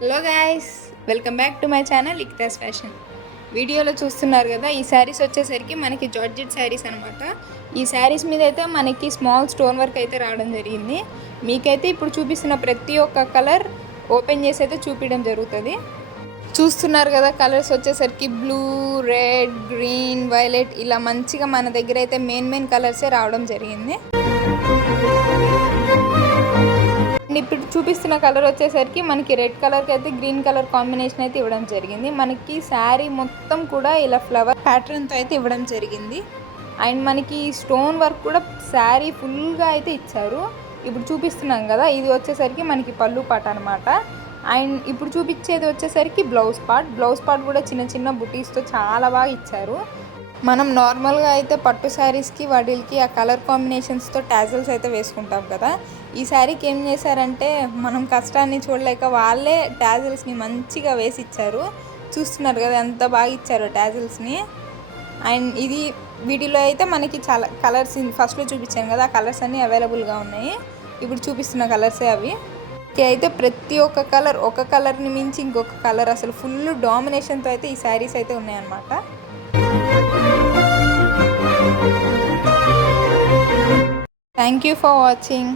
Hello guys, welcome back to my channel ఇక్తాస్ fashion. వీడియోలో చూస్తున్నారు కదా, ఈ శారీస్ వచ్చేసరికి మనకి జార్జెట్ శారీస్ అనమాట. ఈ శారీస్ మీద అయితే మనకి స్మాల్ స్టోన్ వర్క్ అయితే రావడం జరిగింది. మీకైతే ఇప్పుడు చూపిస్తున్న ప్రతి ఒక్క కలర్ ఓపెన్ చేసి అయితే చూపించడం జరుగుతుంది. చూస్తున్నారు కదా, కలర్స్ వచ్చేసరికి బ్లూ, రెడ్, గ్రీన్, వైలెట్ ఇలా మంచిగా మన దగ్గర అయితే మెయిన్ కలర్సే రావడం జరిగింది. ఇప్పుడు చూపిస్తున్న కలర్ వచ్చేసరికి మనకి రెడ్ కలర్కి అయితే గ్రీన్ కలర్ కాంబినేషన్ అయితే ఇవ్వడం జరిగింది. మనకి శారీ మొత్తం కూడా ఇలా ఫ్లవర్ ప్యాటర్న్తో అయితే ఇవ్వడం జరిగింది. అండ్ మనకి స్టోన్ వర్క్ కూడా శారీ ఫుల్గా అయితే ఇచ్చారు. ఇప్పుడు చూపిస్తున్నాం కదా, ఇది వచ్చేసరికి మనకి పళ్ళు పాట అనమాట. అండ్ ఇప్పుడు చూపించేది వచ్చేసరికి బ్లౌజ్ పార్ట్ కూడా చిన్న బుటీస్తో చాలా బాగా ఇచ్చారు. మనం నార్మల్గా అయితే పట్టు శారీస్కి వాటికి ఆ కలర్ కాంబినేషన్స్తో టాజల్స్ అయితే వేసుకుంటాం కదా. ఈ శారీకి ఏం చేశారంటే మనం కష్టాన్ని చూడలేక వాళ్ళే టాజల్స్ని మంచిగా వేసి ఇచ్చారు. చూస్తున్నారు కదా ఎంత బాగా ఇచ్చారు టాజల్స్ని. అండ్ ఇది వీటిలో అయితే మనకి చాలా కలర్స్ ఫస్ట్లో చూపించాను కదా, ఆ కలర్స్ అన్నీ అవైలబుల్గా ఉన్నాయి. ఇప్పుడు చూపిస్తున్న కలర్సే అవి. అయితే ప్రతి ఒక్క కలర్ ఒక కలర్ని మించి ఇంకొక కలర్ అసలు ఫుల్ డామినేషన్తో అయితే ఈ శారీస్ అయితే ఉన్నాయన్నమాట. Thank you for watching.